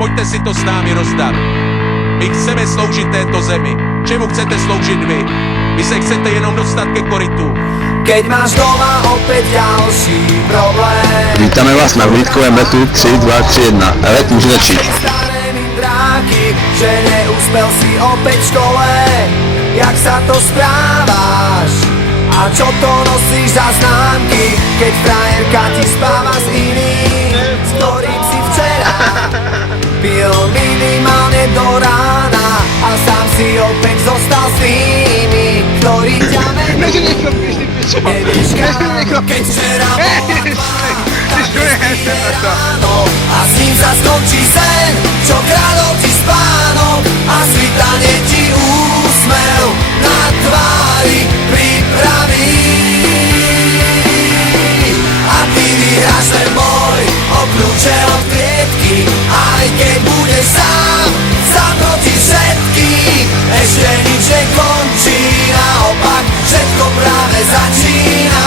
poďte si to s námi rozdať. My chceme sloužiť této zemi. Čemu chcete sloužiť vy? Vy sa chcete jenom dostať ke korytu. Keď máš doma opäť ďalší problém. Vítame vás na hlídkovém letu 3, 2, 3, 1. Let může začít. Staré mi dráky, že neúspel si opäť v škole. Jak sa to správaš? A čo to nosíš za známky? Keď frajerka ti spáva s iným, s ktorým si včera pil minimálne do rána. A sám si opäť zostal s tými, ktorí ťa menú. Nevieš kam, keď včera bola tvá, tak dnes ráno. A s ním sa skončí sen, čo kradol ti spánok. A svitanie ti úsmev na tvári pripraví. A ty vyhráš ten boj o kľúče od klietky. Aj keď budeš sám proti všetkým. Ešte nič nekončí, naopak všetko práve začína.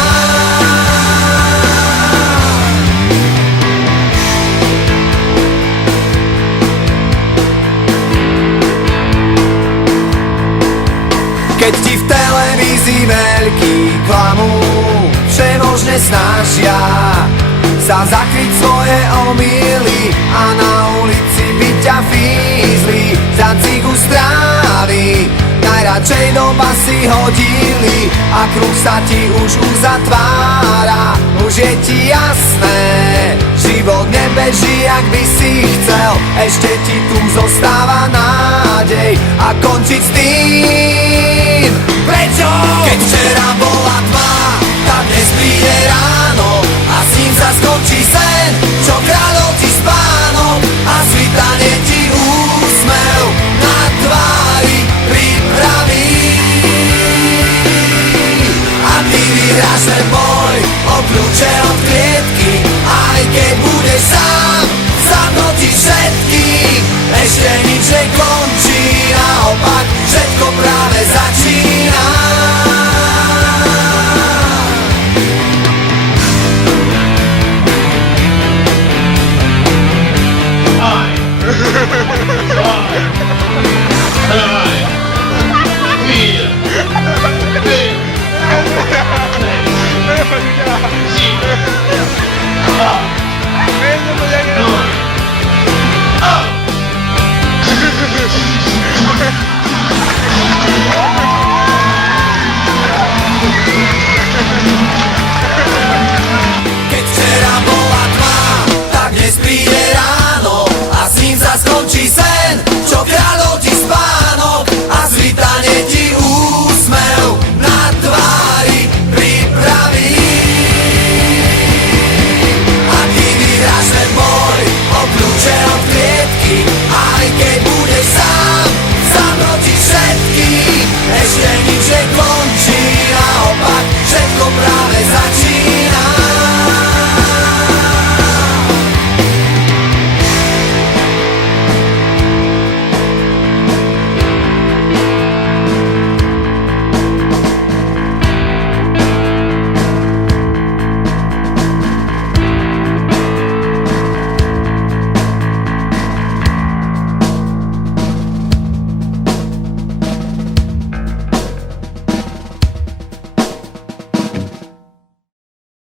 Keď ti v televízii veľký klamú, všemožne snažia sa zakryť svoje omýly a na ulici by ťa fízli za cigu strávy. Najradšej do basy hodili a kruh sa ti už uzatvára. Už je ti jasné, život nebeží, jak by si chcel. Ešte ti tu zostáva nádej a končiť s tým. Prečo? Keď včera bola tma, tak dnes príde ráno a s ním sa skončí sen, čo